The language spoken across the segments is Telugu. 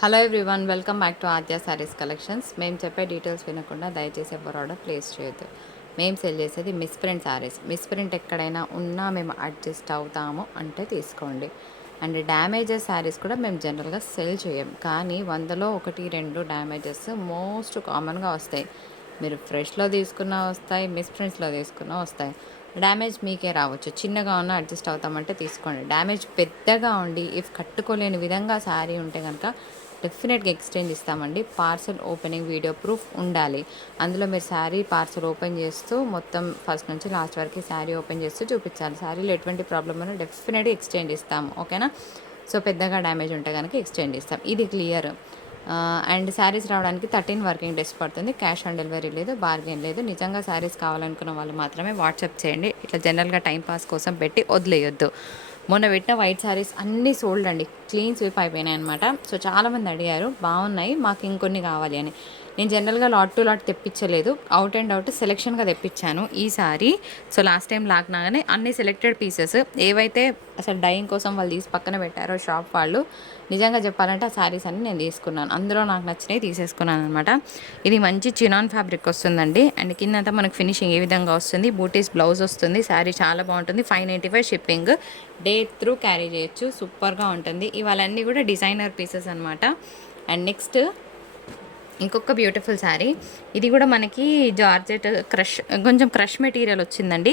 Hello everyone, welcome back to Aadya saris collections. మేము చెప్పే డీటెయిల్స్ వినకుండా దయచేసి ఎవరు ఆర్డర్ ప్లేస్ చేయొద్దు. మేము సెల్ చేసేది మిస్ప్రింట్ శారీస్. మిస్ప్రింట్ ఎక్కడైనా ఉన్నా మేము అడ్జస్ట్ అవుతాము అంటే తీసుకోండి. అండ్ డ్యామేజెస్ శారీస్ కూడా మేము జనరల్గా సెల్ చేయం, కానీ 100లో 1-2 డ్యామేజెస్ మోస్ట్ కామన్గా వస్తాయి. మీరు ఫ్రెష్లో తీసుకున్నా వస్తాయి, మిస్ప్రింట్స్లో తీసుకున్నా వస్తాయి. డ్యామేజ్ మీకే రావచ్చు. చిన్నగా ఉన్న అడ్జస్ట్ అవుతామంటే తీసుకోండి. డ్యామేజ్ పెద్దగా ఉండి ఇఫ్ కట్టుకోలేని విధంగా శారీ ఉంటే కనుక డెఫినెట్గా ఎక్స్చేంజ్ ఇస్తామండి. పార్సల్ ఓపెనింగ్ వీడియో ప్రూఫ్ ఉండాలి. అందులో మీరు శారీ పార్సల్ ఓపెన్ చేస్తూ మొత్తం ఫస్ట్ నుంచి లాస్ట్ వరకు శారీ ఓపెన్ చేస్తూ చూపించాలి. శారీలో ఎటువంటి ప్రాబ్లమ్ ఉన్నా డెఫినెట్గా ఎక్స్చేంజ్ ఇస్తాము, ఓకేనా. సో పెద్దగా డ్యామేజ్ ఉంటే కనుక ఎక్స్చేంజ్ ఇస్తాం, ఇది క్లియర్. అండ్ శారీస్ రావడానికి 13 వర్కింగ్ డేస్ పడుతుంది. క్యాష్ ఆన్ డెలివరీ లేదు, బార్గెన్ లేదు. నిజంగా శారీస్ కావాలనుకున్న వాళ్ళు మాత్రమే వాట్సాప్ చేయండి. ఇట్లా జనరల్గా టైంపాస్ కోసం పెట్టి వదిలేయొద్దు. మొన్న పెట్టిన వైట్ శారీస్ అన్నీ సోల్డ్ అండి, క్లీన్ స్వీప్ అయిపోయినాయి అనమాట. సో చాలామంది అడిగారు బాగున్నాయి మాకు ఇంకొన్ని కావాలి అని. నేను జనరల్గా లాట్ టు లాట్ తెప్పించలేదు, అవుట్ అండ్ అవుట్ సెలెక్షన్గా తెప్పించాను ఈసారి. సో లాస్ట్ టైం లాగినాగానే అన్ని సెలెక్టెడ్ పీసెస్ ఏవైతే అసలు డైయింగ్ కోసం వాళ్ళు తీసి పక్కన పెట్టారో షాప్ వాళ్ళు, నిజంగా చెప్పాలంటే ఆ శారీస్ అన్ని నేను తీసుకున్నాను. అందులో నాకు నచ్చినవి తీసేసుకున్నాను అనమాట. ఇది మంచి చినాన్ ఫ్యాబ్రిక్ వస్తుందండి. అండ్ కిందంతా మనకు ఫినిషింగ్ ఏ విధంగా వస్తుంది, బూటీస్ బ్లౌజ్ వస్తుంది. శారీ చాలా బాగుంటుంది. 595 షిప్పింగ్, డే త్రూ క్యారీ చేయొచ్చు. సూపర్గా ఉంటుంది. ఇవాళన్నీ కూడా డిజైనర్ పీసెస్ అనమాట. అండ్ నెక్స్ట్ ఇంకొక బ్యూటిఫుల్ శారీ. ఇది కూడా మనకి జార్జెట్ క్రష్, కొంచెం క్రష్ మెటీరియల్ వచ్చిందండి.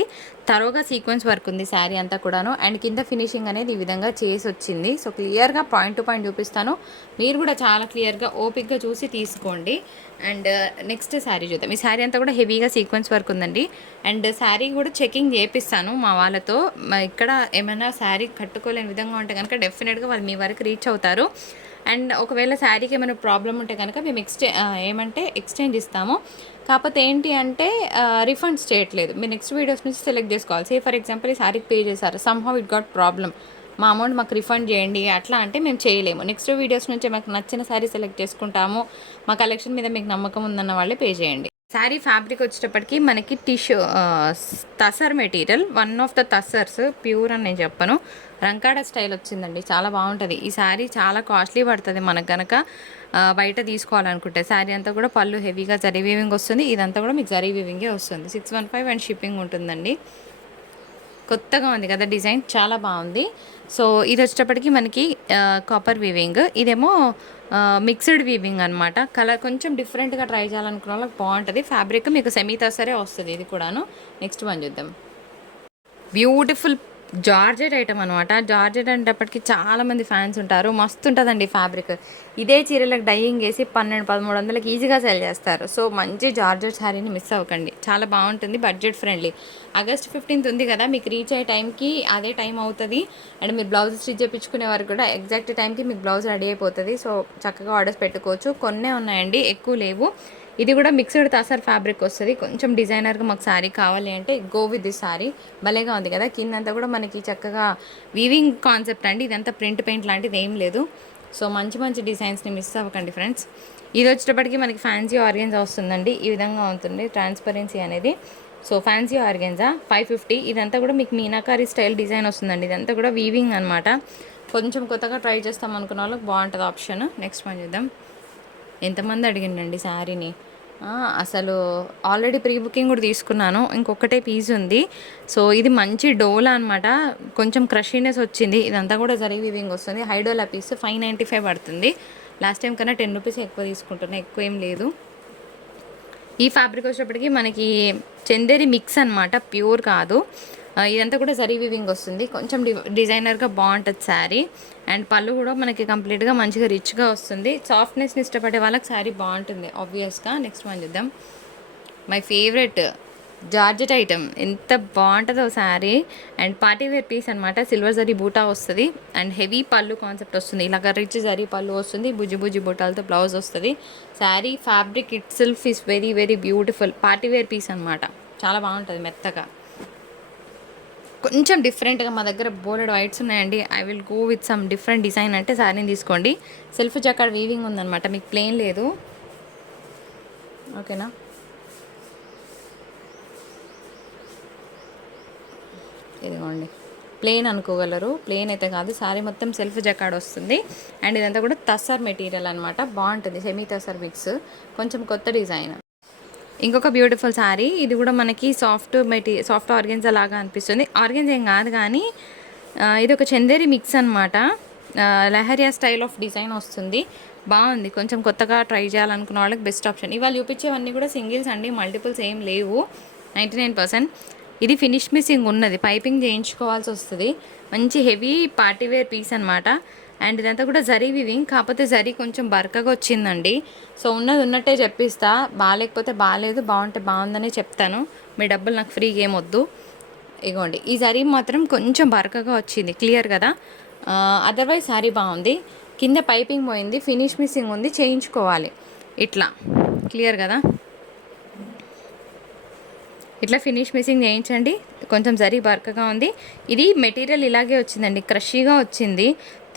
తరోగా సీక్వెన్స్ వర్క్ ఉంది శారీ అంతా కూడాను. అండ్ కింద ఫినిషింగ్ అనేది ఈ విధంగా చేసి వచ్చింది. సో క్లియర్గా పాయింట్ టు పాయింట్ చూపిస్తాను, మీరు కూడా చాలా క్లియర్గా ఓపిక్గా చూసి తీసుకోండి. అండ్ నెక్స్ట్ శారీ చూద్దాం. ఈ శారీ అంతా కూడా హెవీగా సీక్వెన్స్ వర్క్ ఉందండి. అండ్ శారీ కూడా చెకింగ్ చేపిస్తాను మా వాళ్ళతో. ఇక్కడ ఏమైనా శారీ కట్టుకోలేని విధంగా ఉంటే కనుక డెఫినెట్గా వాళ్ళు మీ వరకు రీచ్ అవుతారు. అండ్ ఒకవేళ శారీకి ఏమైనా ప్రాబ్లం ఉంటే కనుక మేము ఎక్స్చేంజ్ ఇస్తాము. కాకపోతే ఏంటి అంటే రిఫండ్స్ చేయట్లేదు. మీరు నెక్స్ట్ వీడియోస్ నుంచి సెలెక్ట్ చేసుకోవాలి. సే ఫర్ ఎగ్జాంపుల్ ఈ శారీకి పే చేశారు, సమ్హౌ ఇట్ గాట్ ప్రాబ్లం, మా అమౌంట్ మాకు రిఫండ్ చేయండి అట్లా అంటే మేము చేయలేము. నెక్స్ట్ వీడియోస్ నుంచి మాకు నచ్చిన శారీ సెలెక్ట్ చేసుకుంటాము. మా కలెక్షన్ మీద మీకు నమ్మకం ఉందన్న వాళ్ళే పే చేయండి. శారీ ఫ్యాబ్రిక్ వచ్చేటప్పటికి మనకి tissue tussar material, one of the tussars, pure అని నేను చెప్పను, రంకాడ స్టైల్ వచ్చిందండి. చాలా బాగుంటుంది. ఈ శారీ చాలా కాస్ట్లీ పడుతుంది మనకు కనుక బయట తీసుకోవాలనుకుంటే. శారీ అంతా కూడా పళ్ళు హెవీగా జరీ వీవింగ్ వస్తుంది. ఇదంతా కూడా మీకు జరీ వీవింగే వస్తుంది. 615 అండ్ షిప్పింగ్ ఉంటుందండి. కొత్తగా ఉంది కదా డిజైన్, చాలా బాగుంది. సో ఇది వచ్చేటప్పటికి మనకి కాపర్ వీవింగ్, ఇదేమో మిక్స్డ్ వీవింగ్ అనమాట. కలర్ కొంచెం డిఫరెంట్గా ట్రై చేయాలనుకున్న వాళ్ళకి బాగుంటుంది. ఫ్యాబ్రిక్ మీకు సెమీ తసరే వస్తుంది ఇది కూడాను. నెక్స్ట్ వన్ చూద్దాం. బ్యూటిఫుల్ జార్జెట్ ఐటమ్ అనమాట. జార్జెట్ అనేటప్పటికి చాలామంది ఫ్యాన్స్ ఉంటారు. మస్తు ఉంటుందండి ఫ్యాబ్రిక్. ఇదే చీరలకు డైయింగ్ వేసి 1200-1300 ఈజీగా సెల్ చేస్తారు. సో మంచి జార్జెట్ శారీని మిస్ అవ్వకండి, చాలా బాగుంటుంది, బడ్జెట్ ఫ్రెండ్లీ. ఆగస్ట్ 15th ఉంది కదా, మీకు రీచ్ అయ్యే టైంకి అదే టైం అవుతుంది. అండ్ మీరు బ్లౌజ్ స్టిచ్ చేయించుకునే వరకు కూడా ఎగ్జాక్ట్ టైంకి మీకు బ్లౌజ్ రెడీ అయిపోతుంది. సో చక్కగా ఆర్డర్స్ పెట్టుకోవచ్చు. కొన్నే ఉన్నాయండి, ఎక్కువ లేవు. ఇది కూడా మిక్స్డ్ తసర్ ఫ్యాబ్రిక్ వస్తుంది. కొంచెం డిజైనర్గా మాకు శారీ కావాలి అంటే గో విత్ దిస్ శారీ. భలేగా ఉంది కదా. కిందంతా కూడా మనకి చక్కగా వీవింగ్ కాన్సెప్ట్ అండి. ఇదంతా ప్రింట్ పెయింట్ లాంటిది ఏం లేదు. సో మంచి మంచి డిజైన్స్ని మిస్ అవ్వకండి ఫ్రెండ్స్. ఇది వచ్చేటప్పటికి మనకి ఫ్యాన్సీ ఆర్గెన్జా వస్తుందండి. ఈ విధంగా ఉంటుంది ట్రాన్స్పరెన్సీ అనేది. So fancy organza 550. ఇదంతా కూడా మీకు మీనాకారి స్టైల్ డిజైన్ వస్తుందండి. ఇదంతా కూడా వీవింగ్ అనమాట. కొంచెం కొత్తగా ట్రై చేస్తాం అనుకున్న వాళ్ళకి బాగుంటుంది ఆప్షన్. నెక్స్ట్ వన్ చూద్దాం. ఎంతమంది అడిగిండండి శారీని. అసలు ఆల్రెడీ ప్రీ బుకింగ్ కూడా తీసుకున్నాను, ఇంకొకటే పీస్ ఉంది. సో ఇది మంచి డోలా అనమాట, కొంచెం క్రషీనెస్ వచ్చింది. ఇదంతా కూడా జరీ వీవింగ్ వస్తుంది. హైడోలా పీస్ 595 పడుతుంది. లాస్ట్ టైం కన్నా 10 రూపీస్ ఎక్కువ తీసుకుంటున్నా, ఎక్కువ ఏం లేదు. ఈ ఫ్యాబ్రిక్ వచ్చేటప్పటికి మనకి చందేరి మిక్స్ అనమాట, ప్యూర్ కాదు. ఇదంతా కూడా జరీ వీవింగ్ వస్తుంది. కొంచెం డిజైనర్గా బాగుంటుంది శారీ. అండ్ పళ్ళు కూడా మనకి కంప్లీట్గా మంచిగా రిచ్గా వస్తుంది. సాఫ్ట్నెస్ని ఇష్టపడే వాళ్ళకి శారీ బాగుంటుంది ఆబ్వియస్గా. నెక్స్ట్ వన్ చూద్దాం. మై ఫేవరెట్ జార్జెట్ ఐటమ్, ఎంత బాగుంటుందో sari. And party wear piece అనమాట. సిల్వర్ జరీ బూటా వస్తుంది. అండ్ హెవీ పళ్ళు కాన్సెప్ట్ వస్తుంది. ఇలాగ రిచ్ జరీ పళ్ళు వస్తుంది. బుజ్జి బుజ్జి బూటాలతో బ్లౌజ్ వస్తుంది. Sari fabric itself is very very beautiful. Party wear piece అనమాట, చాలా బాగుంటుంది మెత్తగా. కొంచెం డిఫరెంట్గా మా దగ్గర బోలెడ్ వైట్స్ ఉన్నాయండి. I will go with some different design అంటే శారీని తీసుకోండి. సెల్ఫ్ జకాడ్ వీవింగ్ ఉందన్నమాట, మీకు ప్లెయిన్ లేదు, ఓకేనా. ఇదిగోండి, ప్లెయిన్ అనుకోగలరు, ప్లెయిన్ అయితే కాదు. శారీ మొత్తం సెల్ఫ్ జకాడ్ వస్తుంది. అండ్ ఇదంతా కూడా తస్సర్ మెటీరియల్ అనమాట. బాగుంటుంది, సెమీ తస్సర్ మిక్స్, కొంచెం కొత్త డిజైన్. ఇంకొక బ్యూటిఫుల్ శారీ, ఇది కూడా మనకి సాఫ్ట్ ఆర్గెన్జా లాగా అనిపిస్తుంది. ఆర్గెన్జా ఏం కాదు కానీ ఇది ఒక చందేరి మిక్స్ అనమాట. లెహరియా స్టైల్ ఆఫ్ డిజైన్ వస్తుంది. బాగుంది, కొంచెం కొత్తగా ట్రై చేయాలనుకున్న వాళ్ళకి బెస్ట్ ఆప్షన్. ఇవాళ చూపించేవన్నీ కూడా సింగిల్స్ అండి, మల్టిపుల్స్ ఏం లేవు. 99%. ఇది ఫినిష్ మిస్సింగ్ ఉన్నది, పైపింగ్ చేయించుకోవాల్సి వస్తుంది. మంచి హెవీ పార్టీవేర్ పీస్ అనమాట. అండ్ ఇదంతా కూడా జరీ వివింగ్, కాకపోతే జరీ కొంచెం బరకగా వచ్చిందండి. సో ఉన్నది ఉన్నట్టే చెప్పిస్తా, బాగాలేకపోతే బాగాలేదు, బాగుంటే బాగుందనే చెప్తాను. మీ డబ్బులు నాకు ఫ్రీగా ఏమొద్దు. ఇగోండి, ఈ జరీ మాత్రం కొంచెం బరకగా వచ్చింది, క్లియర్ కదా. అదర్వైజ్ శారీ బాగుంది. కింద పైపింగ్ పోయింది, ఫినిష్ మిస్సింగ్ ఉంది, చేయించుకోవాలి. ఇట్లా క్లియర్ కదా, ఇట్లా ఫినిష్ మిస్సింగ్ చేయించండి. కొంచెం జరీ బరకగా ఉంది. ఇది మెటీరియల్ ఇలాగే వచ్చిందండి, క్రషీగా వచ్చింది.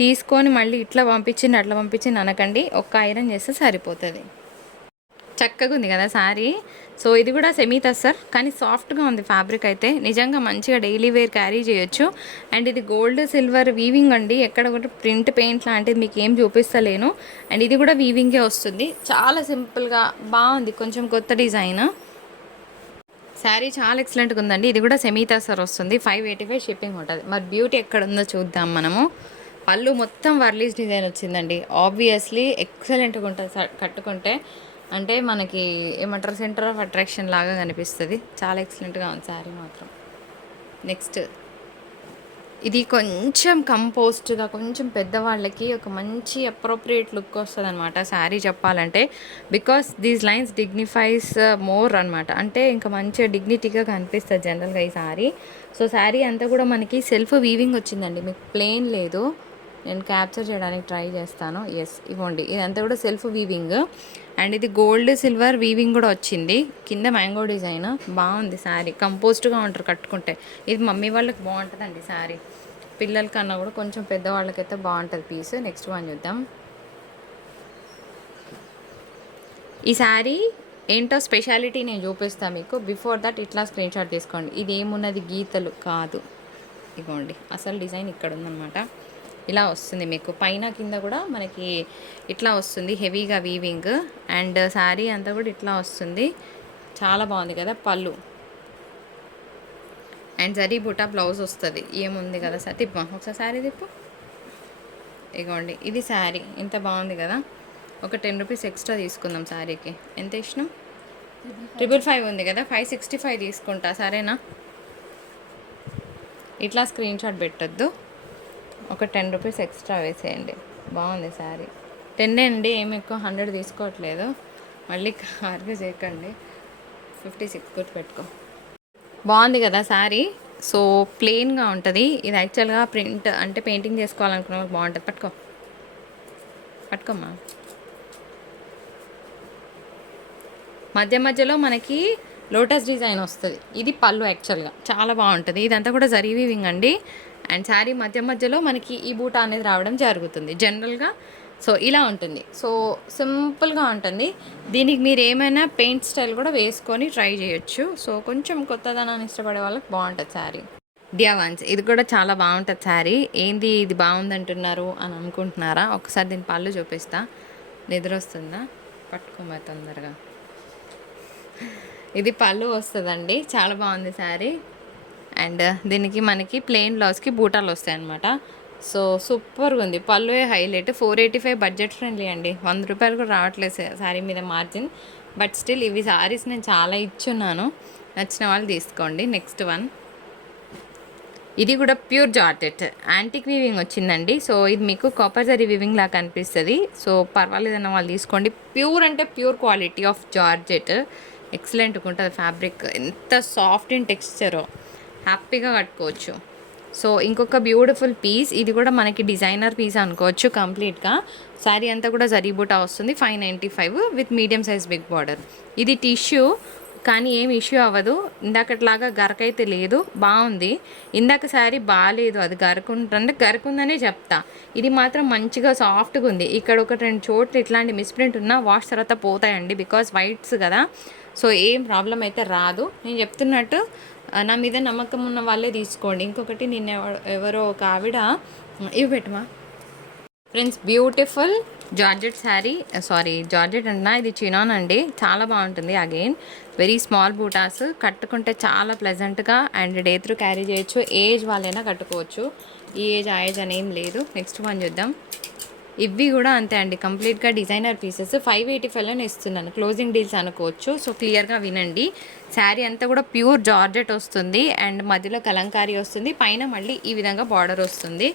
తీసుకొని మళ్ళీ ఇట్లా పంపించింది అట్లా పంపించింది అనకండి, ఒక్క ఐరన్ చేస్తే సరిపోతుంది. చక్కగా ఉంది కదా శారీ. సో ఇది కూడా సెమీ తస్సర్, కానీ సాఫ్ట్గా ఉంది ఫ్యాబ్రిక్ అయితే. నిజంగా మంచిగా డైలీ వేర్ క్యారీ చేయొచ్చు. అండ్ ఇది గోల్డ్ సిల్వర్ వీవింగ్ అండి, ఎక్కడ కూడా ప్రింట్ పెయింట్ లాంటిది మీకు ఏం చూపిస్తలేను. అండ్ ఇది కూడా వీవింగే వస్తుంది. చాలా సింపుల్గా బాగుంది, కొంచెం కొత్త డిజైన్. శారీ చాలా ఎక్సలెంట్గా ఉందండి. ఇది కూడా సెమీ తస్సర్ వస్తుంది, 585 షిప్పింగ్ ఉంటుంది. మరి బ్యూటీ ఎక్కడ ఉందో చూద్దాం మనము. పళ్ళు మొత్తం వర్లీస్ డిజైన్ వచ్చిందండి. ఆబ్వియస్లీ ఎక్సలెంట్గా ఉంటుంది కట్టుకుంటే, అంటే మనకి ఏమంటారు, సెంటర్ ఆఫ్ అట్రాక్షన్ లాగా కనిపిస్తుంది. చాలా ఎక్సలెంట్గా ఉంది శారీ మాత్రం. నెక్స్ట్, ఇది కొంచెం కంపోస్ట్గా, కొంచెం పెద్దవాళ్ళకి ఒక మంచి అప్రోప్రియేట్ లుక్ వస్తుంది అనమాట శారీ చెప్పాలంటే. బికాస్ దీస్ లైన్స్ డిగ్నిఫైస్ మోర్ అనమాట, అంటే ఇంకా మంచిగా డిగ్నిటీగా కనిపిస్తుంది జనరల్గా ఈ శారీ. సో శారీ అంతా కూడా మనకి సెల్ఫ్ వీవింగ్ వచ్చిందండి, మీకు ప్లెయిన్ లేదు. నేను క్యాప్చర్ చేయడానికి ట్రై చేస్తాను. ఎస్, ఇవ్వండి, ఇదంతా కూడా సెల్ఫ్ వీవింగ్. అండ్ ఇది గోల్డ్ సిల్వర్ వీవింగ్ కూడా వచ్చింది. కింద మ్యాంగో డిజైన్, బాగుంది శారీ. కంపోస్ట్గా ఉంటారు కట్టుకుంటే. ఇది మమ్మీ వాళ్ళకి బాగుంటుందండి శారీ, పిల్లల కన్నా కూడా కొంచెం పెద్దవాళ్ళకైతే బాగుంటుంది పీస్. నెక్స్ట్ వన్ చూద్దాం. ఈ శారీ ఏంటో స్పెషాలిటీ నేను చూపిస్తాను మీకు. బిఫోర్ దట్ ఇట్లా స్క్రీన్ షాట్ తీసుకోండి. ఇది ఏమున్నది, గీతలు కాదు, ఇగోండి అసలు డిజైన్ ఇక్కడ ఉందన్నమాట. ఇలా వస్తుంది మీకు, పైన కింద కూడా మనకి ఇట్లా వస్తుంది, హెవీగా వీవింగ్. అండ్ శారీ అంతా కూడా ఇట్లా వస్తుంది, చాలా బాగుంది కదా. పళ్ళు అండ్ జరీ బుటా బ్లౌజ్ వస్తుంది. ఏముంది కదా సార్, తిప్పు ఒకసారి శారీ తిప్పు. ఇగోండి, ఇది శారీ, ఇంత బాగుంది కదా. ఒక 10 రూపీస్ ఎక్స్ట్రా తీసుకుందాం శారీకి. ఎంత ఇచ్చినాం, 555 ఉంది కదా, 565 తీసుకుంటా, సరేనా. ఇట్లా స్క్రీన్ షాట్ పెట్టద్దు, ఒక 10 రూపీస్ ఎక్స్ట్రా వేసేయండి. బాగుంది శారీ. 10 అండి, ఏమి ఎక్కువ 100 తీసుకోవట్లేదు, మళ్ళీ కార్గా చేయకండి. 56 గుర్తు పెట్టుకో. బాగుంది కదా శారీ. సో ప్లెయిన్గా ఉంటుంది. ఇది యాక్చువల్గా ప్రింట్ అంటే పెయింటింగ్ చేసుకోవాలనుకున్న వాళ్ళకి బాగుంటుంది. పట్టుకోమ్మా. మధ్య మధ్యలో మనకి లోటస్ డిజైన్ వస్తుంది. ఇది పళ్ళు యాక్చువల్గా చాలా బాగుంటుంది. ఇదంతా కూడా జరీ వీవింగ్ అండి. అండ్ శారీ మధ్య మధ్యలో మనకి ఈ బూటా అనేది రావడం జరుగుతుంది జనరల్గా. సో ఇలా ఉంటుంది, సో సింపుల్గా ఉంటుంది. దీనికి మీరు ఏమైనా పెయింట్ స్టైల్ కూడా వేసుకొని ట్రై చేయొచ్చు. సో కొంచెం కొత్తదనాన్ని ఇష్టపడే వాళ్ళకి బాగుంటుంది శారీ. డియావాన్స్, ఇది కూడా చాలా బాగుంటుంది శారీ. ఏంది ఇది బాగుందంటున్నారు అని అనుకుంటున్నారా? ఒకసారి దీని పళ్ళు చూపిస్తా. నిద్ర వస్తుందా? పట్టుకోమా తొందరగా. ఇది పళ్ళు వస్తుందండి, చాలా బాగుంది శారీ. అండ్ దీనికి మనకి ప్లెయిన్ బ్లౌజ్కి బూటాలు వస్తాయి అన్నమాట. సో సూపర్గా ఉంది. పళ్ళువే హైలైట్. 485 బడ్జెట్ ఫ్రెండ్లీ అండి, 100 రూపాయలు కూడా రావట్లేదు శారీ మీద మార్జిన్. బట్ స్టిల్ ఇవి శారీస్ నేను చాలా ఇచ్చున్నాను, నచ్చిన వాళ్ళు తీసుకోండి. నెక్స్ట్ వన్, ఇది కూడా ప్యూర్ జార్జెట్ యాంటిక్ వీవింగ్ వచ్చిందండి. సో ఇది మీకు కాపర్ జరీ వీవింగ్ లాగా కనిపిస్తుంది. సో పర్వాలేదన్న వాళ్ళు తీసుకోండి. ప్యూర్ అంటే ప్యూర్ క్వాలిటీ ఆఫ్ జార్జెట్, ఎక్సలెంట్గా ఉంటుంది ఫ్యాబ్రిక్. ఎంత సాఫ్ట్ ఇన్ టెక్స్చరో, హ్యాపీగా కట్టుకోవచ్చు. సో ఇంకొక బ్యూటిఫుల్ పీస్, ఇది కూడా మనకి డిజైనర్ పీస్ అనుకోవచ్చు కంప్లీట్గా. శారీ అంతా కూడా జరీ బూటా వస్తుంది. 595 with medium size big border. ఇది టిష్యూ, కానీ ఏం ఇష్యూ అవ్వదు. ఇందాకట్లాగా గరకైతే లేదు, బాగుంది. ఇందాక శారీ బాగాలేదు, అది గరకుంటుంటే గరకుందనే చెప్తా. ఇది మాత్రం మంచిగా సాఫ్ట్గా ఉంది. ఇక్కడ ఒక 2 చోట్ల ఇట్లాంటి మిస్ప్రింట్ ఉన్నా వాష్ తర్వాత పోతాయండి, బికాస్ వైట్స్ కదా. సో ఏం ప్రాబ్లం అయితే రాదు. నేను చెప్తున్నట్టు నా మీద నమ్మకం ఉన్న వాళ్ళే తీసుకోండి. ఇంకొకటి నిన్న ఎవరో ఒక ఆవిడ ఇవి పెట్టమా friends, beautiful georgette sari, sorry georgette అన్నా, ఇది చినాన్ అండి, చాలా బాగుంటుంది. అగైన్ వెరీ స్మాల్ బూటాస్, కట్టుకుంటే చాలా ప్లెజెంట్గా అండ్ డే త్రూ క్యారీ చేయొచ్చు. ఏజ్ వాళ్ళైనా కట్టుకోవచ్చు, ఈ ఏజ్ ఆ ఏజ్ అనేం లేదు. నెక్స్ట్ వన్ చూద్దాం. ఇవి కూడా అంతే అండి, కంప్లీట్గా డిజైనర్ పీసెస్. 585లోనే ఇస్తున్నాను, క్లోజింగ్ డీల్స్ అనుకోవచ్చు. సో క్లియర్గా వినండి. శారీ అంతా కూడా ప్యూర్ జార్జెట్ వస్తుంది అండ్ మధ్యలో కలంకారీ వస్తుంది, పైన మళ్ళీ ఈ విధంగా బార్డర్ వస్తుంది.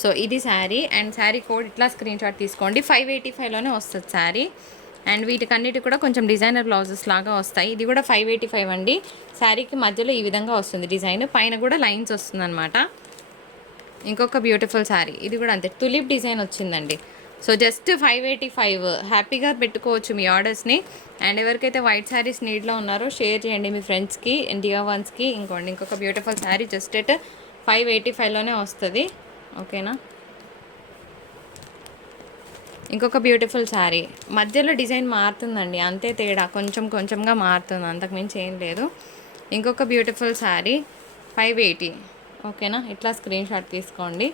సో ఇది శారీ అండ్ శారీ కోడ్ ఇట్లా స్క్రీన్ షాట్ తీసుకోండి. 585లోనే వస్తుంది శారీ. అండ్ వీటికన్నిటి కూడా కొంచెం డిజైనర్ బ్లౌజెస్ లాగా వస్తాయి. ఇది కూడా 585 అండి. శారీకి మధ్యలో ఈ విధంగా వస్తుంది డిజైన్, పైన కూడా లైన్స్ వస్తుంది అనమాట. ఇంకొక బ్యూటిఫుల్ శారీ, ఇది కూడా అంతే, తులిప్ డిజైన్ వచ్చిందండి. సో జస్ట్ 585, హ్యాపీగా పెట్టుకోవచ్చు మీ ఆర్డర్స్ని. అండ్ ఎవరికైతే వైట్ శారీస్ నీడ్లో ఉన్నారో షేర్ చేయండి మీ ఫ్రెండ్స్కి అండ్ డియర్ వన్స్కి. ఇంకొక బ్యూటిఫుల్ శారీ జస్ట్ ఎట్ 585లోనే వస్తుంది, ఓకేనా. ఇంకొక బ్యూటిఫుల్ శారీ, మధ్యలో డిజైన్ మారుతుందండి, అంతే తేడా, కొంచెంగా మారుతుంది, అంతకుమించి ఏం లేదు. ఇంకొక బ్యూటిఫుల్ శారీ 580, ఓకేనా. ఇట్లా స్క్రీన్ షాట్ తీసుకోండి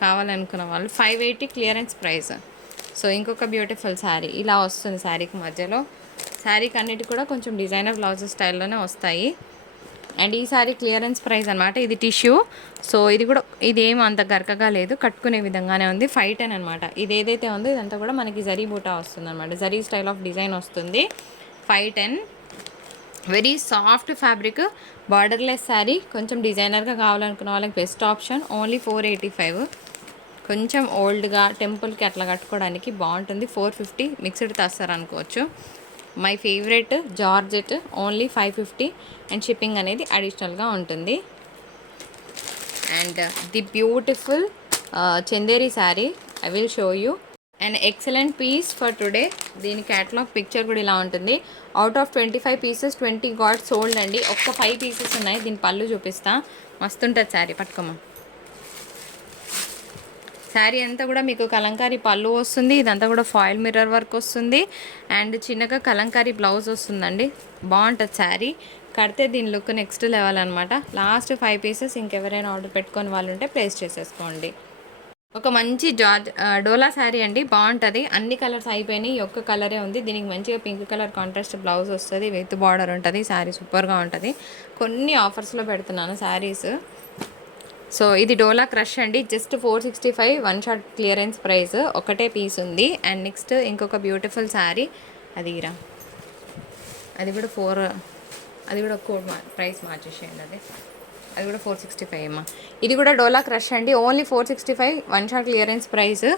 కావాలనుకున్న వాళ్ళు. 580 క్లియరెన్స్ ప్రైస్. సో ఇంకొక బ్యూటిఫుల్ శారీ ఇలా వస్తుంది శారీకి మధ్యలో. శారీకి అన్నిటి కూడా కొంచెం డిజైనర్ బ్లౌజెస్ స్టైల్లోనే వస్తాయి. అండ్ ఈ శారీ క్లియరెన్స్ ప్రైస్ అనమాట, ఇది టిష్యూ. సో ఇది కూడా ఇదేం అంత గరకగా లేదు, కట్టుకునే విధంగానే ఉంది. 510 అనమాట. ఇది ఏదైతే ఉందో ఇదంతా కూడా మనకి జరీ బూటా వస్తుంది అనమాట, జరీ స్టైల్ ఆఫ్ డిజైన్ వస్తుంది. 510, very soft fabric, borderless sari. కొంచెం డిజైనర్గా కావాలనుకున్న వాళ్ళకి బెస్ట్ ఆప్షన్. ఓన్లీ 485, కొంచెం ఓల్డ్గా టెంపుల్కి అట్లా కట్టుకోవడానికి బాగుంటుంది. 450 మిక్స్డ్ తస్తారు అనుకోవచ్చు. My favourite georgette, only 550 and shipping అనేది అడిషనల్గా ఉంటుంది. And the beautiful Chanderi sari I will show you. And excellent piece for today. దీని క్యాటలాగ్ పిక్చర్ కూడా ఇలా ఉంటుంది. Out of 25 pieces 20 got sold అండి. ఒక్క 5 పీసెస్ ఉన్నాయి. దీని పళ్ళు చూపిస్తా, మస్తుంటుంది శారీ, పట్టుకోమా. శారీ అంతా కూడా మీకు కలంకారీ పళ్ళు వస్తుంది, ఇదంతా కూడా ఫాయిల్ మిర్రర్ వర్క్ వస్తుంది అండ్ చిన్నగా కలంకారీ బ్లౌజ్ వస్తుందండి. బాగుంటుంది శారీ, కడితే దీని లుక్ నెక్స్ట్ లెవెల్ అనమాట. లాస్ట్ 5 పీసెస్ ఇంకెవరైనా ఆర్డర్ పెట్టుకొని వాళ్ళు ఉంటే ప్లేస్ చేసేసుకోండి. ఒక మంచి డోలా శారీ అండి, బాగుంటుంది. అన్ని కలర్స్ అయిపోయినాయి, ఒక్క కలరే ఉంది. దీనికి మంచిగా పింక్ కలర్ కాంట్రాస్ట్ బ్లౌజ్ వస్తుంది, విత్ బార్డర్ ఉంటుంది. శారీ సూపర్గా ఉంటుంది. కొన్ని ఆఫర్స్లో పెడుతున్నాను శారీస్. సో ఇది డోలా క్రష్ అండి, just 465, one shot clearance price, ఒకటే పీస్ ఉంది. అండ్ నెక్స్ట్ ఇంకొక బ్యూటిఫుల్ శారీ, అది కూడా కోడ్ ప్రైస్ మార్చేసేయండి. అది కూడా 465 అమ్మా. ఇది కూడా డోలా క్రష్ అండి, only 465, one shot clearance price.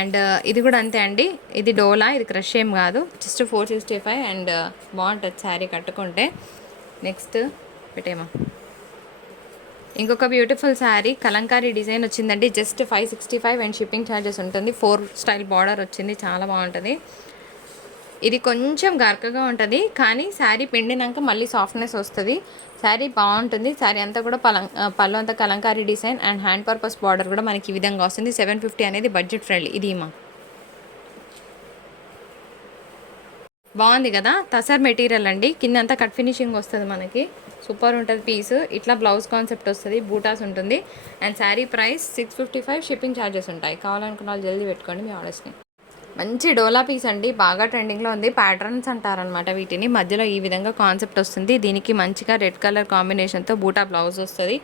And ఇది కూడా అంతే అండి, ఇది డోలా, ఇది క్రష్ ఏం కాదు, జస్ట్ 465 అండ్ బాగుంటుంది శారీ కట్టుకుంటే. నెక్స్ట్ పెట్టేమా. ఇంకొక బ్యూటిఫుల్ శారీ కలంకారీ డిజైన్ వచ్చిందండి, జస్ట్ 565 అండ్ షిప్పింగ్ ఛార్జెస్ ఉంటుంది. 4 స్టైల్ బార్డర్ వచ్చింది, చాలా బాగుంటుంది. ఇది కొంచెం గరకగా ఉంటుంది కానీ శారీ పిండినాక మళ్ళీ సాఫ్ట్నెస్ వస్తుంది. శారీ బాగుంటుంది. శారీ అంతా కూడా పళ్ళు అంతా Kalamkari design and hand purpose border కూడా మనకి ఈ విధంగా వస్తుంది. 750 అనేది బడ్జెట్ ఫ్రెండ్లీ. ఇది బాగుంది కదా, తసర్ మెటీరియల్ అండి, కిందంతా కట్ ఫినిషింగ్ వస్తుంది మనకి, సూపర్ ఉంటుంది పీస్. ఇట్లా బ్లౌజ్ కాన్సెప్ట్ వస్తుంది, బూటాస్ ఉంటుంది. And sari price 655, shipping charges ఉంటాయి. కావాలనుకున్న వాళ్ళు జల్దీ పెట్టుకోండి మీ ఆర్డర్స్ని. మంచి డోలా పీస్ అండి, బాగా ట్రెండింగ్లో ఉంది. ప్యాటర్న్స్ అంటారనమాట వీటిని. మధ్యలో ఈ విధంగా కాన్సెప్ట్ వస్తుంది, దీనికి మంచిగా రెడ్ కలర్ కాంబినేషన్తో బూటా బ్లౌజ్ వస్తుంది.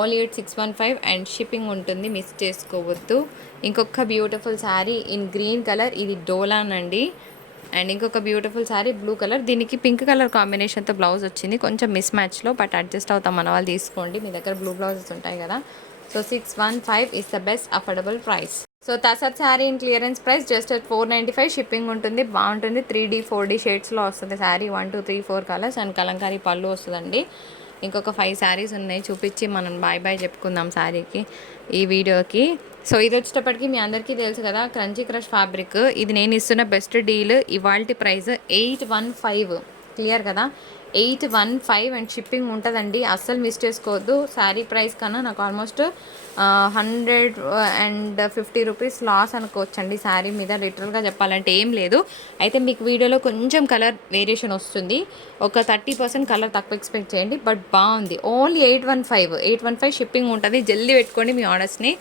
ఓన్లీ 615 అండ్ షిప్పింగ్ ఉంటుంది, మిస్ చేసుకోవద్దు. ఇంకొక beautiful sari in green colour, ఇది డోలాన్ అండి. అండ్ ఇంకొక బ్యూటిఫుల్ శారీ బ్లూ కలర్, దీనికి పింక్ కలర్ కాంబినేషన్తో బ్లౌజ్ వచ్చింది, కొంచెం మిస్ మ్యాచ్లో, బట్ అడ్జస్ట్ అవుతాం మన వాళ్ళు తీసుకోండి, మీ దగ్గర బ్లూ బ్లౌజెస్ ఉంటాయి కదా. So 615 is the best affordable price. So tussar sari in clearance price just 495, shipping ఉంటుంది, బాగుంటుంది. 3D 4D షేడ్స్లో వస్తుంది శారీ, 1 2 3 4 కలర్స్ అండ్ కలంకారీ పళ్ళు వస్తుందండి. ఇంకొక 5 శారీస్ ఉన్నాయి, చూపించి మనం బాయ్ చెప్పుకుందాం శారీకి ఈ వీడియోకి. సో ఇది వచ్చేటప్పటికి మీ అందరికీ తెలుసు కదా, క్రంచీ క్రష్ ఫ్యాబ్రిక్. ఇది నేను ఇస్తున్న బెస్ట్ డీల్, ఇవాల్టి ప్రైస్ 815, క్లియర్ కదా, 815 అండ్ షిప్పింగ్ ఉంటుందండి. అస్సలు మిస్ చేసుకోవద్దు. శారీ ప్రైస్ కన్నా నాకు ఆల్మోస్ట్ 150 రూపీస్ లాస్ అనుకోవచ్చండి శారీ మీద. లిటరల్గా చెప్పాలంటే ఏం లేదు. అయితే మీకు వీడియోలో కొంచెం కలర్ వేరియేషన్ వస్తుంది, ఒక 30% కలర్ తక్కువ ఎక్స్పెక్ట్ చేయండి, బట్ బాగుంది. ఓన్లీ 815 షిప్పింగ్ ఉంటుంది. జల్దీ పెట్టుకోండి మీ ఆర్డర్స్ని.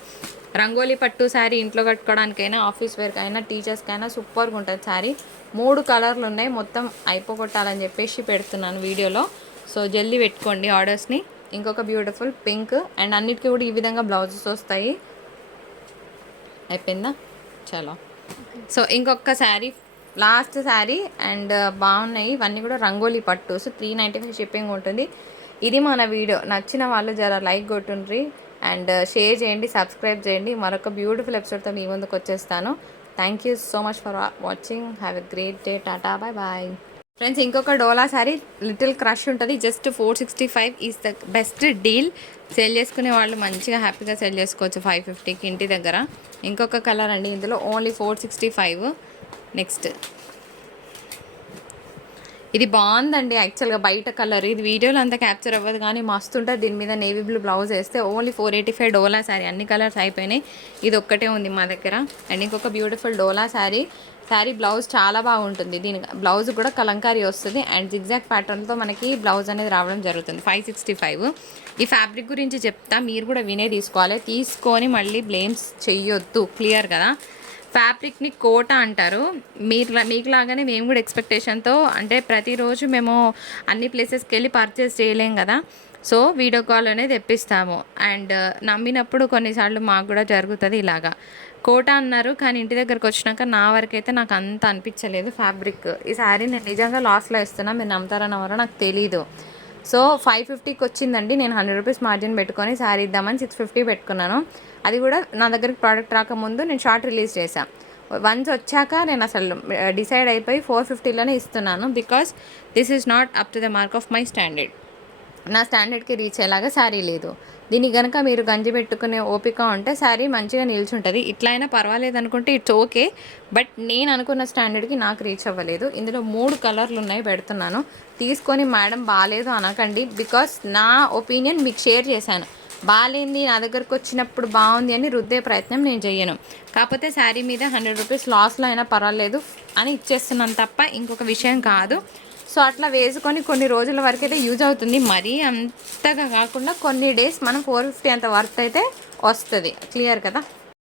రంగోలీ పట్టు శారీ ఇంట్లో కట్టుకోవడానికైనా, ఆఫీస్ వేర్కైనా, టీచర్స్కైనా సూపర్గా ఉంటుంది శారీ. 3 కలర్లు ఉన్నాయి, మొత్తం అయిపోగొట్టాలని చెప్పేసి పెడుతున్నాను వీడియోలో. సో జల్దీ పెట్టుకోండి ఆర్డర్స్ని. ఇంకొక బ్యూటిఫుల్ పింక్ అండ్ అన్నిటికీ కూడా ఈ విధంగా బ్లౌజెస్ వస్తాయి. అయిపోయిందా? చలో. సో ఇంకొక శారీ, లాస్ట్ శారీ అండ్ బాగున్నాయి ఇవన్నీ కూడా రంగోలీ పట్టు. సో 395 షిప్పింగ్ ఉంటుంది. ఇది మన వీడియో. నచ్చిన వాళ్ళు జర లైక్ కొట్టుండ్రి అండ్ షేర్ చేయండి, సబ్స్క్రైబ్ చేయండి. మరొక బ్యూటిఫుల్ ఎపిసోడ్తో మీ ముందుకు వచ్చేస్తాను. Thank you so much for watching. Have a great day. టాటా, బాయ్ బాయ్. ఫ్రెండ్స్ ఇంకొక డోలా శారీ లిటిల్ క్రష్ ఉంటుంది. Just 465 is the best deal. Sale చేసుకునే వాళ్ళు మంచిగా హ్యాపీగా సేల్ చేసుకోవచ్చు 550కి ఇంటి దగ్గర. ఇంకొక కలర్ అండి, ఇందులో ఓన్లీ 465. నెక్స్ట్ ఇది బాగుందండి యాక్చువల్గా, బయట కలర్. ఇది వీడియోలో అంతా క్యాప్చర్ అవ్వదు కానీ మస్తు ఉంటుంది. దీని మీద నేవీ బ్లూ బ్లౌజ్ వేస్తే ఓన్లీ 485 డోలా శారీ. అన్ని కలర్స్ అయిపోయినాయి, ఇది ఒక్కటే ఉంది మా దగ్గర. అండ్ ఇంకొక బ్యూటిఫుల్ డోలా శారీ. శారీ బ్లౌజ్ చాలా బాగుంటుంది. దీని బ్లౌజ్ కూడా కలంకారీ వస్తుంది అండ్ జిగ్జాగ్ ప్యాటర్న్తో మనకి బ్లౌజ్ అనేది రావడం జరుగుతుంది. 565. ఈ ఫ్యాబ్రిక్ గురించి చెప్తా, మీరు కూడా వినే తీసుకోవాలి. తీసుకొని మళ్ళీ బ్లేమ్స్ చెయ్యొద్దు, క్లియర్ కదా. ఫ్యాబ్రిక్ని కోట అంటారు. మీకులాగానే మేము కూడా ఎక్స్పెక్టేషన్తో, అంటే ప్రతిరోజు మేము అన్ని ప్లేసెస్కి వెళ్ళి పర్చేస్ చేయలేం కదా. సో వీడియో కాల్ అనేది తెప్పిస్తాము అండ్ నమ్మినప్పుడు కొన్నిసార్లు మాకు కూడా జరుగుతుంది ఇలాగా. కోట అన్నారు కానీ ఇంటి దగ్గరకు వచ్చినాక నా వరకు అయితే నాకు అంత అనిపించలేదు ఫ్యాబ్రిక్. ఈ శారీ నేను నిజంగా లాస్లో ఇస్తున్నా, మీరు నమ్ముతారో నమ్మరో నాకు తెలీదు. సో 550కి వచ్చిందండి. నేను 100 రూపీస్ మార్జిన్ పెట్టుకొని శారీ ఇద్దామని 650 పెట్టుకున్నాను. అది కూడా నా దగ్గరికి ప్రోడక్ట్ రాకముందు నేను షార్ట్ రిలీజ్ చేశాను. వన్స్ వచ్చాక నేను అసలు డిసైడ్ అయిపోయి 450లోనే ఇస్తున్నాను. Because this is not up to the mark of my standard. నా స్టాండర్డ్కి రీచ్ అయ్యేలాగా శారీ లేదు. దీనికి కనుక మీరు గంజి పెట్టుకునే ఓపిక ఉంటే శారీ మంచిగా నిల్చుంటుంది. ఇట్లా అయినా పర్వాలేదు అనుకుంటే ఇట్స్ ఓకే, బట్ నేను అనుకున్న స్టాండర్డ్కి నాకు రీచ్ అవ్వలేదు. ఇందులో 3 కలర్లు ఉన్నాయి, పెడుతున్నాను. తీసుకొని మేడం బాగాలేదు అనకండి, బికాస్ నా ఒపీనియన్ మీకు షేర్ చేశాను. బాగాలేంది నా దగ్గరకు వచ్చినప్పుడు బాగుంది అని రుద్దే ప్రయత్నం నేను చెయ్యను. కాకపోతే శారీ మీద 100 రూపీస్ లాస్లో అయినా పర్వాలేదు అని ఇచ్చేస్తున్నాను తప్ప ఇంకొక విషయం కాదు. సో అట్లా వేసుకొని కొన్ని రోజుల వరకు అయితే యూజ్ అవుతుంది. మరీ అంతగా కాకుండా కొన్ని డేస్ మనం 450 అంత వర్త్ అయితే వస్తుంది. క్లియర్ కదా.